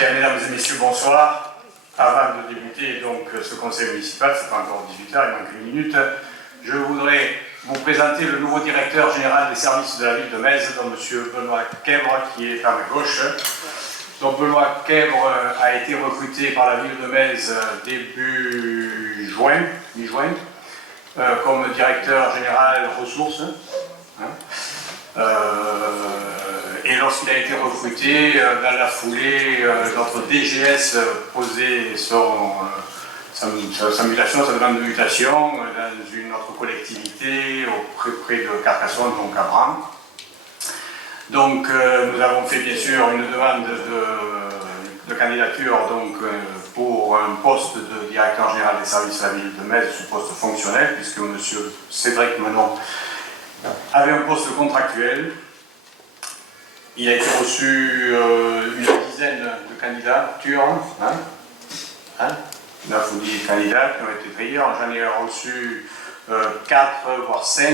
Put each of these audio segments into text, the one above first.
Bien, mesdames et messieurs, bonsoir. Avant de débuter donc ce conseil municipal, c'est pas encore 18h, il manque une minute, je voudrais vous présenter le nouveau directeur général des services de la ville de Metz, donc M. Benoît Quèvre, qui est à ma gauche. Donc Benoît Quèvre a été recruté par la ville de Metz début juin, mi-juin, comme directeur général ressources. Et lorsqu'il a été recruté, dans la foulée, notre DGS posait sa mutation, sa demande de mutation dans une autre collectivité, près de Carcassonne, donc à Bran. Donc nous avons fait bien sûr une demande de candidature donc, pour un poste de directeur général des services de la ville de Metz, ce poste fonctionnel, puisque M. Cédric Menon avait un poste contractuel. Il a été reçu une dizaine de candidatures, il a fourni des candidats qui ont été triés. J'en ai reçu 4, voire 5,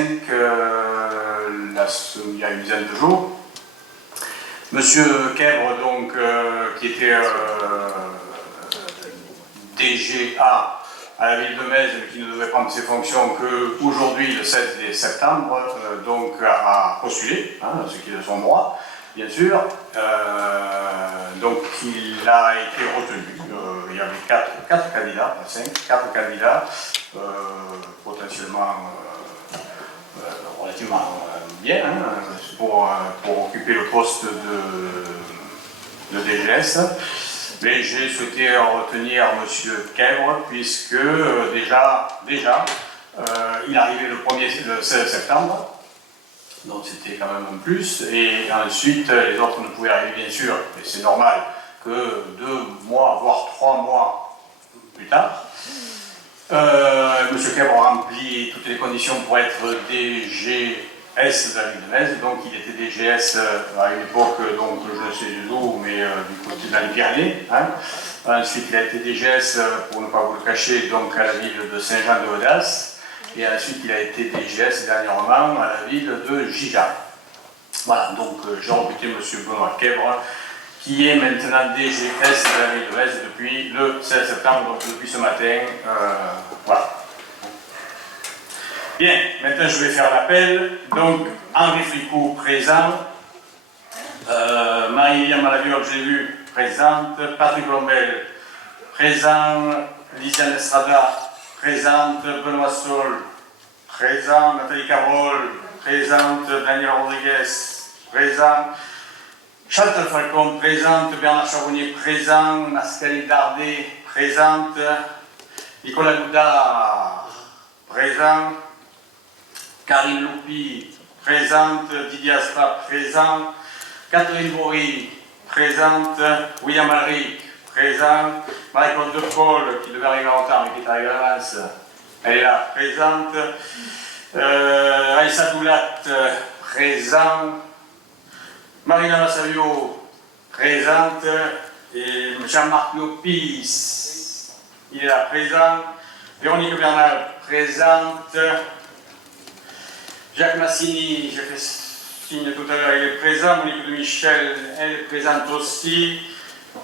il y a une dizaine de jours. Monsieur Quèvre, donc, qui était DGA à la ville de Metz, mais qui ne devait prendre ses fonctions qu'aujourd'hui, le 16 septembre, donc a postulé, ce qui est de son droit, bien sûr. Donc il a été retenu. Il y avait 4 candidats, pas 5, 4 candidats, potentiellement relativement bien, pour occuper le poste de DGS. Mais j'ai souhaité retenir M. Quèvre, puisque déjà il arrivait le 16 septembre, donc c'était quand même un plus, et ensuite les autres ne pouvaient arriver bien sûr, et c'est normal, que 2 mois, voire 3 mois plus tard. M. Quèvre remplit toutes les conditions pour être DGS de la ville de Metz, donc il était DGS à une époque, donc je ne sais où, mais du côté de les Pyrénées. Ensuite il a été DGS, pour ne pas vous le cacher, donc à la ville de Saint-Jean-de-Audas, et ensuite il a été DGS dernièrement à la ville de Gija. Voilà, donc j'ai recruté M. Benoît Quèvre, qui est maintenant DGS de la ville de Metz depuis le 16 septembre, donc depuis ce matin. Voilà. Bien, maintenant je vais faire l'appel. Donc, Henri Fricot, présent. Marie-Liliane Malaviole, j'ai vu, présente. Patrick Lombel, présent. Lisiane Estrada, présente. Benoît Sol, présent. Nathalie Cabrol, présente. Daniel Rodriguez, présent. Chantal Falcon, présente. Bernard Charbonnier, présent. Nascaline Dardet, présente. Nicolas Goudard, présent. Karine Loupi, présente. Didier Astra, présent. Catherine Bory, présente. William Alric, présent. Marie-Claude De Paul, qui devait arriver en retard, mais qui est arrivée à l'avance, elle est là, présente. Aïssa Doulat, présent. Marina Massavio, présente. Et Jean-Marc Lopis, il est là, présent. Véronique Bernal, présente. Jacques Massini, j'ai fait signe tout à l'heure, il est présent. Monique de Michel, elle est présente aussi.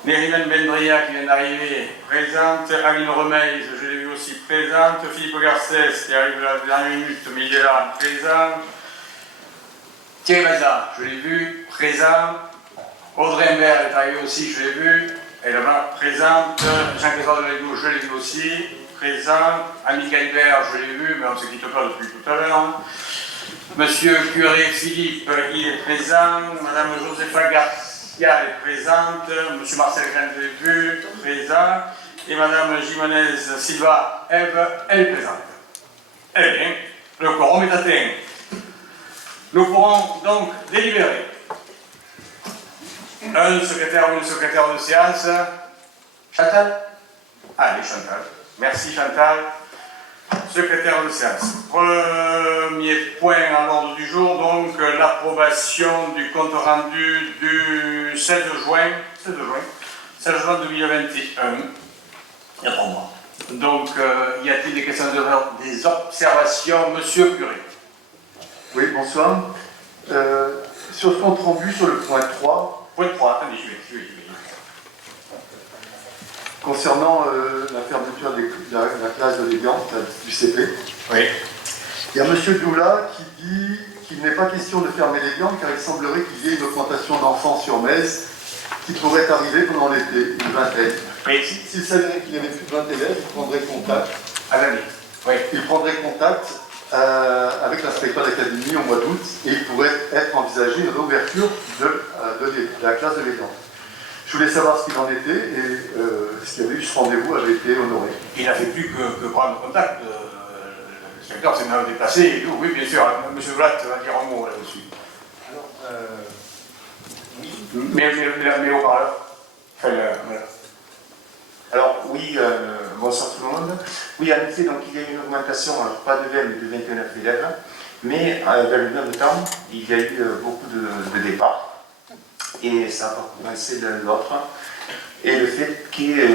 Nérimen Bendria, qui vient d'arriver, présente. Aline Remeil, je l'ai vu aussi présente. Philippe Garcès, qui arrive à la dernière minute, mais il est là, présent. Thierry Maza, je l'ai vu, présent. Audrey Imbert est arrivée aussi, je l'ai vu, elle est là, présente. Jean-Christophe Delégo, je l'ai vu aussi, présent. Annie Gaibert, je l'ai vu, mais on ne se quitte pas depuis tout à l'heure. Monsieur Curé Philippe, il est présent. Madame Josepha Garcia est présente. Monsieur Marcel Jean, je l'ai vu, présent. Et Madame Jimenez Silva, Eve, elle est présente. Eh bien, le quorum est atteint. Nous pourrons donc délibérer. Un secrétaire ou une secrétaire de séance. Chantal? Allez, Chantal. Merci, Chantal. Secrétaire de séance. Premier point à l'ordre du jour, donc l'approbation du compte rendu du 16 juin 2021. Il y a 3 mois. Donc, y a-t-il des questions, des observations? Monsieur Curé. Oui, bonsoir. Sur ce compte rendu, sur le point 3. Point 3, attendez, je vais. concernant la fermeture de la classe de Lévian, du CP. Oui. Il y a M. Doula qui dit qu'il n'est pas question de fermer Lévian car il semblerait qu'il y ait une augmentation d'enfants sur Metz qui pourrait arriver pendant l'été, une vingtaine. Oui. S'il savait qu'il y avait plus de 20 élèves, il prendrait contact. À l'année. Oui. Il prendrait contact avec l'inspecteur d'académie au mois d'août et il pourrait être envisagé une réouverture de la classe de Lévian. Je voulais savoir ce qu'il en était et s'il y avait eu ce rendez-vous avait été honoré. Il n'a fait plus que prendre contact. Le secteur s'est même déplacé et tout. Oui, bien sûr. M. Vlatt va dire un mot là-dessus. Alors, oui. Mais au parleur. Enfin, voilà. Alors, oui, bonsoir tout le monde. Oui, en effet, donc, il y a eu une augmentation, alors, pas de 20, mais de 29 élèves. Mais dans le même temps, il y a eu beaucoup de départs. Et ça n'a pas commencé l'un l'autre. Et le fait que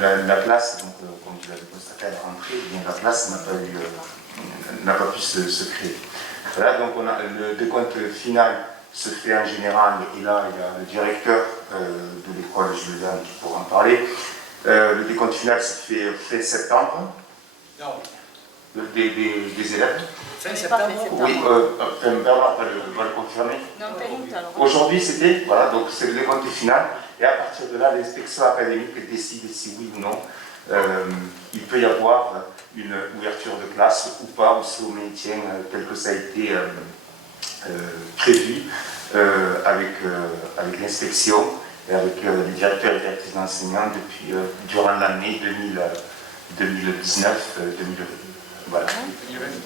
la classe, donc, comme vous l'avez constaté à la rentrée, bien, la classe n'a pas pu se créer. Voilà, donc le décompte final se fait en général, et là il y a le directeur de l'école Jules Verne qui pourra en parler. Le décompte final se fait fin septembre. Non. Des élèves. Fin septembre. Oui, Bernard va le confirmer. Non, pas août alors. Aujourd'hui c'était, voilà, donc c'est le décompte final, et à partir de là, l'inspection académique décide si oui ou non il peut y avoir une ouverture de classe ou pas, ou si au maintien tel que ça a été prévu avec l'inspection et avec les directeurs et directrices d'enseignants depuis durant l'année 2019, 2020. Voilà.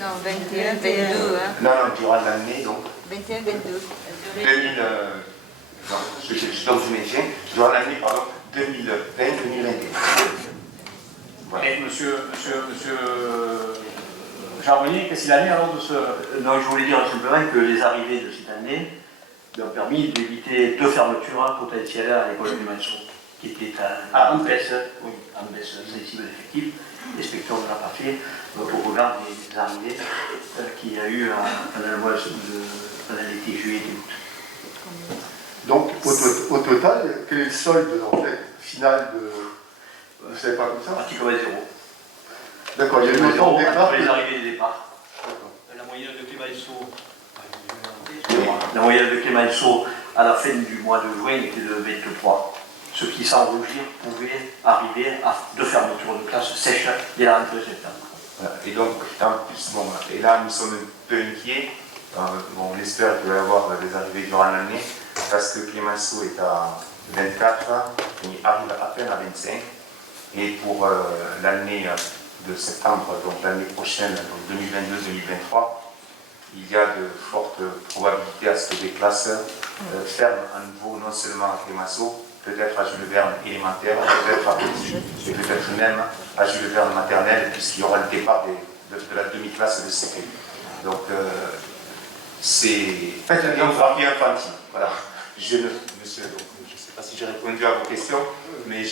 Non, 21, 22. Hein. Non, durant l'année, donc. 21, 22. 2000, non, je donne du maintien, durant l'année, pardon, 2020-2021. Voilà. Et monsieur Charbonnier, qu'est-ce qu'il a dit alors de ce... Non, je voulais dire simplement que les arrivées de cette année ont permis d'éviter deux fermetures potentielles à l'école du Manceau, qui était en baisse sensible d'effectifs, l'inspecteur de la partie, au regard des arrivées qu'il y a eu pendant l'été juillet et août. Donc au total, quel est le solde en fait, final de... Vous ne savez pas comme ça? Article 0. D'accord, il y a eu autant de départs entre les que... arrivées et les départs. La moyenne de Clémenceau. La moyenne de Clémenceau à la fin du mois de juin était de 23. Ce qui, sans rougir, pouvait arriver à deux fermetures de classe sèches dès la rentrée de septembre. Voilà. Et donc, en plus, bon, et là, nous sommes un peu inquiets. Bon, on espère qu'il va y avoir des arrivées durant l'année, parce que Clémenceau est à 24, il arrive à peine à 25. Et pour l'année de septembre, donc l'année prochaine, donc 2022-2023, il y a de fortes probabilités à ce que des classes ferment à nouveau, non seulement à Clémenceau, peut-être à Jules Verne élémentaire, peut-être à Petit, et peut-être même à Jules Verne maternelle, puisqu'il y aura le départ de la demi-classe de CP. Donc, c'est un travail infantile. Voilà. Monsieur, donc, je ne sais pas si j'ai répondu à vos questions, mais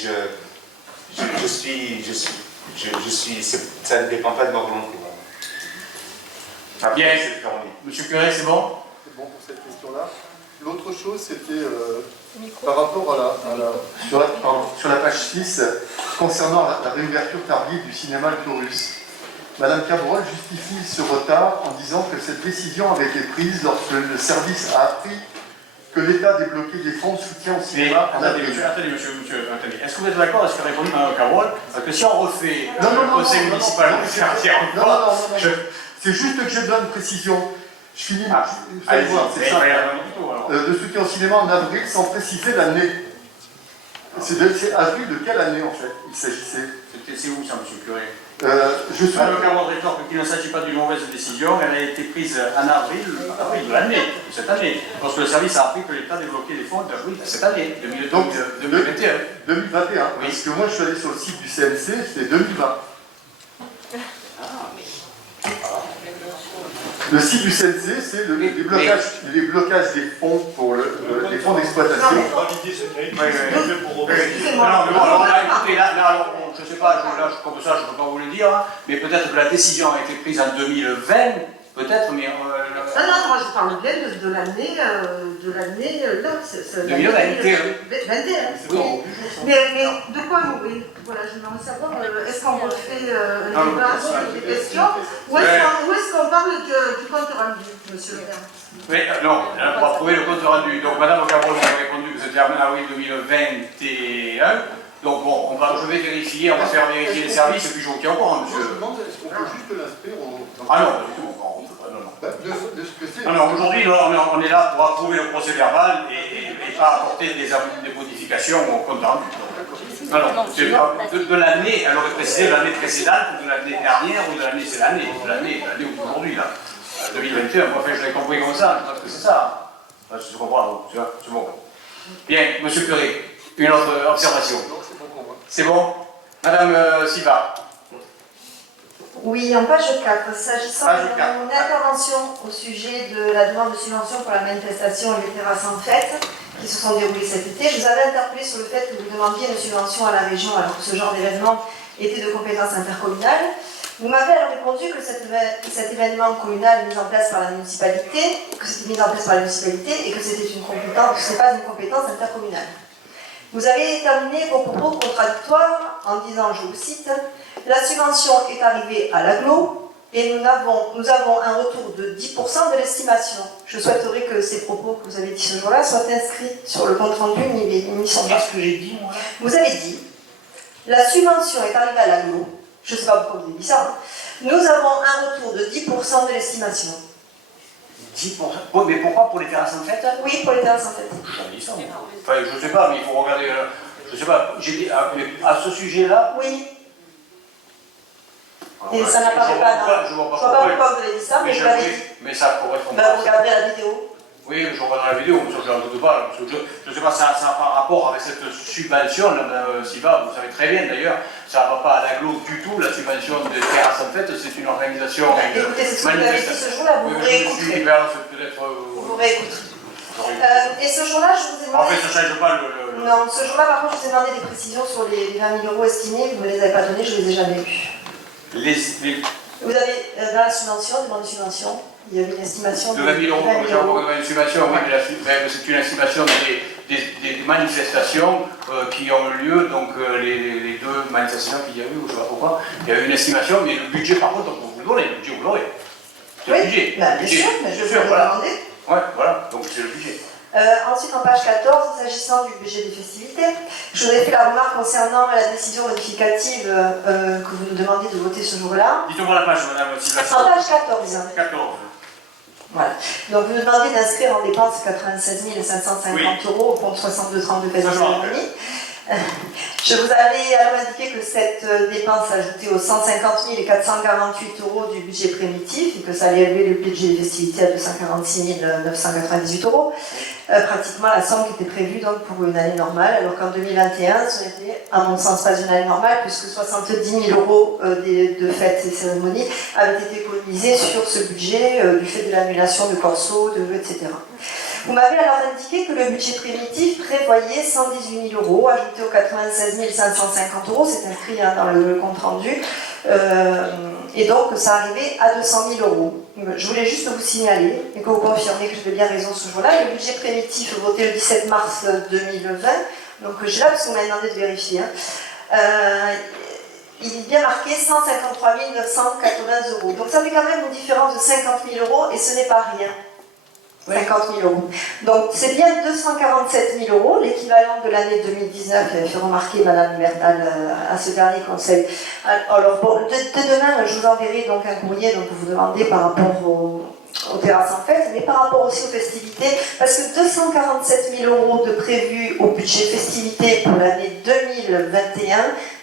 ça ne dépend pas de ma volonté. Voilà. Bien. C'est permis. Monsieur Curé, c'est bon? C'est bon pour cette question-là. L'autre chose, c'était par rapport sur la page 6, concernant la réouverture tardive du cinéma Le Chorus. Madame Cabrol justifie ce retard en disant que cette décision avait été prise lorsque le service a appris que l'État débloquait des fonds de soutien au cinéma en avril. Attendez, monsieur, est-ce que vous êtes d'accord? Est-ce que répondit Mme Cabrol? Parce que si on refait le conseil municipal de Fertière encore, c'est juste que j'ai besoin de précision. Je finis, vous allez allez voir, c'est ça. alors. De soutien au cinéma en avril sans préciser l'année. C'est avril de quelle année en fait il s'agissait? C'est où ça, monsieur Curé? Je souhaite... Mme Cabrol rétorque qu'il ne s'agit pas d'une mauvaise décision, elle a été prise en avril de l'année, de cette année, lorsque le service a appris que l'État débloquait des fonds d'avril de cette année, 2021. 2021, Oui. parce que moi je suis allé sur le site du CNC, c'était 2020. Le site du CNC, c'est les blocages des fonds pour les fonds d'exploitation. Non, mais bon, alors là, écoutez, alors, je ne sais pas, comme ça, je ne peux pas vous le dire, hein, mais peut-être que la décision a été prise en 2020, peut-être, mais Non, non, moi je parle bien de l'année, là, c'est 2021. Oui. Mais de quoi oui, voilà, je voudrais savoir, est-ce qu'on refait un débat sur des questions ou est-ce qu'on parle du compte rendu, monsieur le maire? Oui, non, on va trouver le compte rendu. Donc, Madame Cabrol m'a répondu que c'était en avril 2021. Donc, bon, je vais vérifier, on va faire vérifier les services, et puis je vous tiens au courant, Moi, je monsieur. me demande, est-ce qu'on peut juste l'inscrire au... Ah non, pas du tout, on peut pas, non, non. De ce que c'est. Non, non, aujourd'hui, on est là pour approuver le procès verbal et pas apporter des modifications au compte rendu. Non, non, c'est de l'année, elle aurait précisé de l'année précédente, de l'année dernière, ou de l'année, c'est l'année aujourd'hui, là. 2021, moi, enfin, je l'ai compris comme ça, je pense que c'est ça. Enfin, je comprends, tu vois, c'est bon. Bien, monsieur Curé, une autre observation. Non, c'est bon pour moi. C'est bon? Madame Siva. Oui, en page 4, s'agissant Page de 4. mon intervention au sujet de la demande de subvention pour la manifestation et les terrasses en fête qui se sont déroulées cet été, je vous avais interpellé sur le fait que vous demandiez une subvention à la région alors que ce genre d'événement était de compétence intercommunale. Vous m'avez alors répondu que cet événement communal mis en place par la municipalité, et que c'était une compétence, ce n'est pas une compétence intercommunale. Vous avez terminé vos propos contradictoires en disant, je vous cite, « La subvention est arrivée à l'agglo et nous avons un retour de 10% de l'estimation. » Je souhaiterais que ces propos que vous avez dit ce jour-là soient inscrits sur le compte rendu mis sur Qu'est-ce que j'ai dit, moi? Vous avez dit, « La subvention est arrivée à l'agglo. » Je ne sais pas pourquoi vous avez dit ça. Hein. Nous avons un retour de 10% de l'estimation. 10%? Oh, mais pourquoi pour les terrasses en fête? Oui, pour les terrasses en fait. J'avais dit ça. Enfin, je ne sais pas, mais il faut regarder. Je ne sais pas, j'ai dit à ce sujet-là. Oui. Et ça n'apparaît pas dans... Je ne vois pas pourquoi vous avez dit ça, mais vous l'avez dit. Mais ça correspond Ben, pas. vous regardez la vidéo. Oui, je regarde la vidéo, mais ça, je n'en doute pas. Parce que je ne sais pas, ça a par rapport avec cette subvention, Siva, vous savez très bien d'ailleurs, ça ne va pas à l'agglo du tout, la subvention des terrasses en fait, c'est une organisation. Écoutez, c'est ce que vous avez dit ce jour-là, vous vous réécouterez. Vous réécouterez. Et ce jour-là, je vous ai demandé... En fait, ça ne change pas le... Non, ce jour-là, par contre, je vous ai demandé des précisions sur les 20 000 € estimés, vous ne me les avez pas donnés, je ne les ai jamais eus. Vous avez, dans la subvention, demande de subvention, il y avait une estimation de 20 000 €, comme j'ai envoyé une estimation, oui, mais c'est une estimation des manifestations qui ont eu lieu, donc les deux manifestations qu'il y a eu, ou je ne sais pas pourquoi, il y a eu une estimation, mais le budget par contre, on vous le donne, le budget vous l'aurez. C'est le budget. Bah, bien sûr, mais je vais vous le demander. Oui, voilà, donc c'est le budget. Ensuite, en page 14, s'agissant du budget des festivités, je vous ai fait la remarque concernant la décision modificative que vous nous demandiez de voter ce jour-là. Dites-moi la page, madame Sylvestre. En page 14. 14. Voilà. Donc vous nous demandez d'inscrire en dépense 96 550 € au compte 6232 cérémonie. Je vous avais alors indiqué que cette dépense s'ajoutait aux 150 448 € du budget primitif et que ça allait élever le budget des festivités à 246 998 €, pratiquement la somme qui était prévue donc, pour une année normale, alors qu'en 2021, ce n'était à mon sens pas une année normale puisque 70 000 € de fêtes et cérémonies avaient été économisés sur ce budget du fait de l'annulation de corso, de vœux, etc. Vous m'avez alors indiqué que le budget primitif prévoyait 118 000 € ajoutés aux 96 550 €, c'est inscrit dans le compte rendu, et donc ça arrivait à 200 000 €. Je voulais juste vous signaler, et que vous confirmez que j'avais bien raison ce jour-là, le budget primitif voté le 17 mars 2020, donc j'ai là parce que vous m'avez demandé de vérifier, il est bien marqué 153 980 €. Donc ça fait quand même une différence de 50 000 € et ce n'est pas rien. 50 000 €. Donc c'est bien 247 000 €, l'équivalent de l'année 2019, avait fait remarquer Madame Bernal à ce dernier conseil. Alors bon, dès demain, je vous enverrai donc un courrier donc, pour vous demander par rapport aux terrasses en fête, mais par rapport aussi aux festivités, parce que 247 000 € de prévus au budget festivités pour l'année 2021,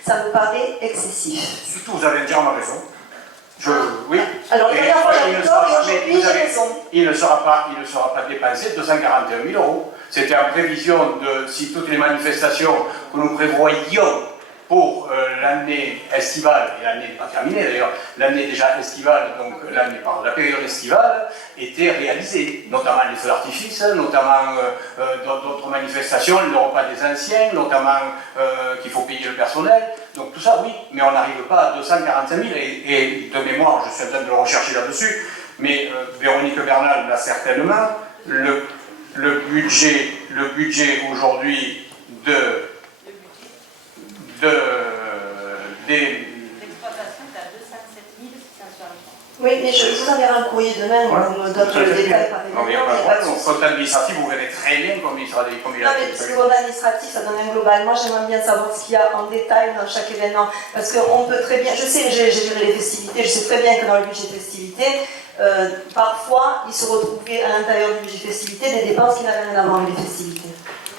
ça me paraît excessif. Surtout, vous avez entièrement raison. Oui. Alors, la dernière fois, j'avais tort et aujourd'hui, j'ai raison. Il ne sera pas dépensé 241 000 €. C'était en prévision de, si toutes les manifestations que nous prévoyions pour l'année estivale, et l'année pas terminée d'ailleurs, l'année déjà estivale, donc la période estivale, était réalisée, notamment les feux d'artifice, notamment d'autres manifestations, le repas des anciens, notamment qu'il faut payer le personnel. Donc tout ça, oui, mais on n'arrive pas à 245 000 et de mémoire, je suis en train de le rechercher là-dessus, mais Véronique Bernal l'a certainement, le budget aujourd'hui L'exploitation est à 207 660. Oui, mais je vous enverrai un courrier demain où vous me donnerez le détail par Non, mais il n'y a pas de problème. Au compte administratif, vous verrez très bien combien il sera des combien. Non, mais parce que le compte administratif, ça donne un global. Moi, j'aimerais bien savoir ce qu'il y a en détail dans chaque événement. Parce qu'on peut très bien, je sais, j'ai géré les festivités, je sais très bien que dans le budget festivités, parfois, il se retrouvait à l'intérieur du budget festivités des dépenses qui n'avaient rien à voir avec les festivités.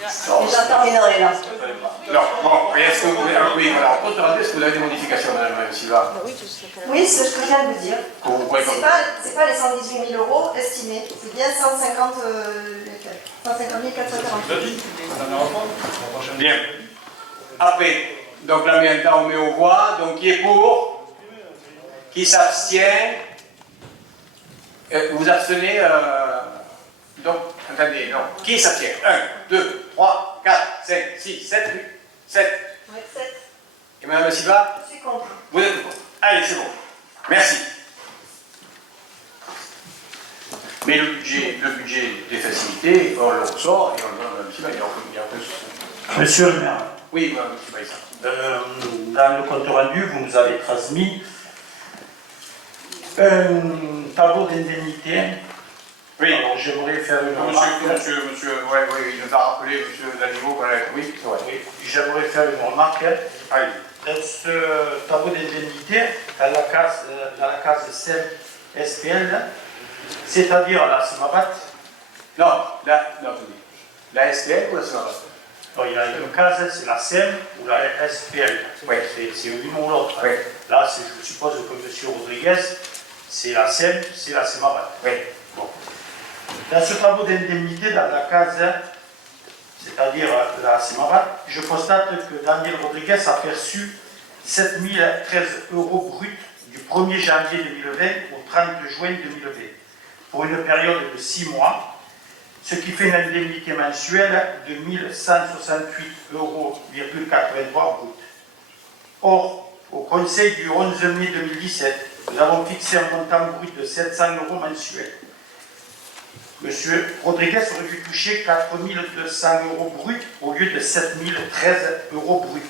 Et j'en terminerai là. Non, bon, est-ce que vous oui, voilà, on peut te demander, est-ce que vous avez des modifications, Madame Silva? Oui, c'est ce que je viens de vous dire. Vous pouvez C'est pas les 118 000 euros estimés, c'est bien 150 448. Bien. Après, donc là maintenant on met au voix, donc qui est pour? Qui s'abstient? Vous abstenez donc, attendez, non. Qui s'abstient? 1, 2, 3, 4, 5, 6, 7, 8, 7. Ouais, 7. Et Madame Silva? Je suis contre. Vous êtes contre. Allez, c'est bon. Merci. Mais le budget des facilités, on le ressort et on le donne à Mme Silva, il n'y a aucun souci. Monsieur le maire, Oui, Mme Silva, dans le compte rendu, vous nous avez transmis un tableau d'indemnité. Oui. Alors, j'aimerais faire une remarque. Monsieur, il nous a rappelé, monsieur Danivo, oui, c'est vrai. Oui, j'aimerais faire une remarque. Allez. Dans ce tableau d'indemnité, dans la case SEM SPL, c'est-à-dire la SEMABAT. Non, attendez. La SPL ou la SEMABAT? Il y a une case, c'est la SEM ou la SPL. Oui. C'est l'une ou l'autre. Oui. Là, je suppose que M. Rodriguez, c'est la SEM, c'est la SEMABAT. Oui. Bon. Dans ce tableau d'indemnité, dans la case, c'est-à-dire la SEMABAT, je constate que Daniel Rodriguez a perçu 7 013 euros bruts du 1er janvier 2020 au 30 juin 2020, pour une période de 6 mois, ce qui fait une indemnité mensuelle de 1 168,83 euros brut. Or, au Conseil du 11 mai 2017, nous avons fixé un montant brut de 700 euros mensuels. M. Rodriguez aurait dû toucher 4 200 euros bruts au lieu de 7 013 euros bruts.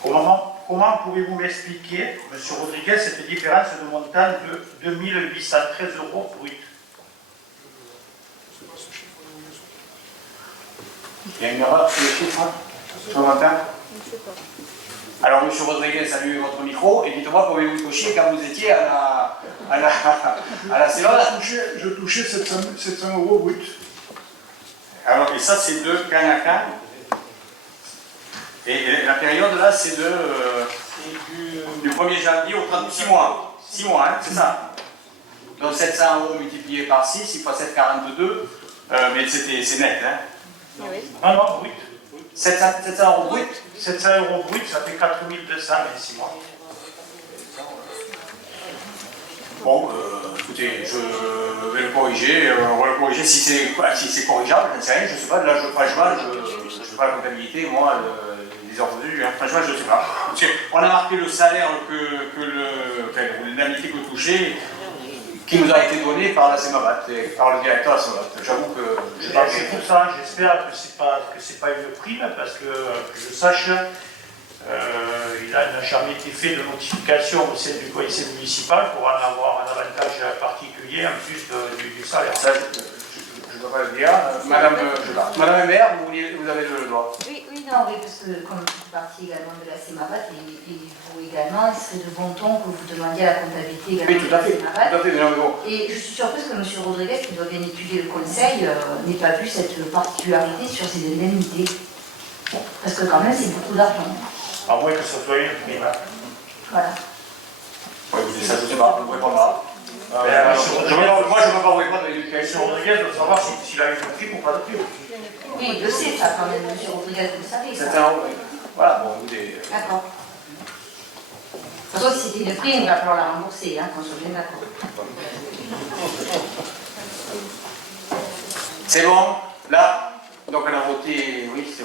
Comment pouvez-vous m'expliquer, M. Rodriguez, cette différence de montant de 2 813 euros bruts? Il y a une erreur sur le chiffre, sur le montant? Alors, M. Rodriguez, allumez votre micro et dites-moi combien vous touchiez quand vous étiez à la séance. Je touchais 700 euros brut. Alors, et ça, c'est de can à can. Et la période là, c'est du 1er janvier au 36 mois. 6 mois, hein, c'est ça. Donc 700 euros multiplié par 6, il faut 742. Mais c'est net, hein. Non, non, brut. 700 euros brut. 700 euros brut, ça fait 4 200 en 6 mois. Bon, écoutez, je vais le corriger. On va le corriger si c'est corrigeable, je ne sais rien, je ne sais pas. Là, franchement, je ne fais pas la comptabilité, moi, des heures retenues. Franchement, je ne sais pas. On a marqué le salaire l'indemnité que vous touchez, qui nous a été donné par la SEMABAT, par le directeur de la SEMABAT. J'avoue que je n'ai pas C'est pour ça, j'espère que c'est pas une prime, parce que je sache, il n'a jamais été fait de notification au sein du conseil municipal pour en avoir un avantage particulier en plus du salaire. Ça, je ne peux pas le dire. Madame le maire, vous avez le droit. Oui, non, oui, parce que comme je fais partie également de la SEMABAT, et vous également, il serait de bon ton que vous demandiez à la comptabilité également Oui, tout à fait. de la SEMABAT. Mais Et je suis surprise que M. Rodriguez, qui doit bien étudier le conseil, n'ait pas vu cette particularité sur ses indemnités. Parce que quand même, c'est beaucoup d'argent. À moins que ce soit une prime. Voilà. Oui, ça, je ne sais pas, je ne réponds pas. Moi, je ne veux pas vous répondre à l'éducation. M. Rodriguez doit savoir s'il a une prime ou pas de prime. Oui, il le sait, ça, quand même, M. Rodriguez, vous le savez. C'est un... Voilà, bon, écoutez... D'accord. De toute façon, si c'était une prime, il va falloir la rembourser, hein, qu'on soit bien d'accord. C'est bon? Là? Donc, on a voté... Oui, c'est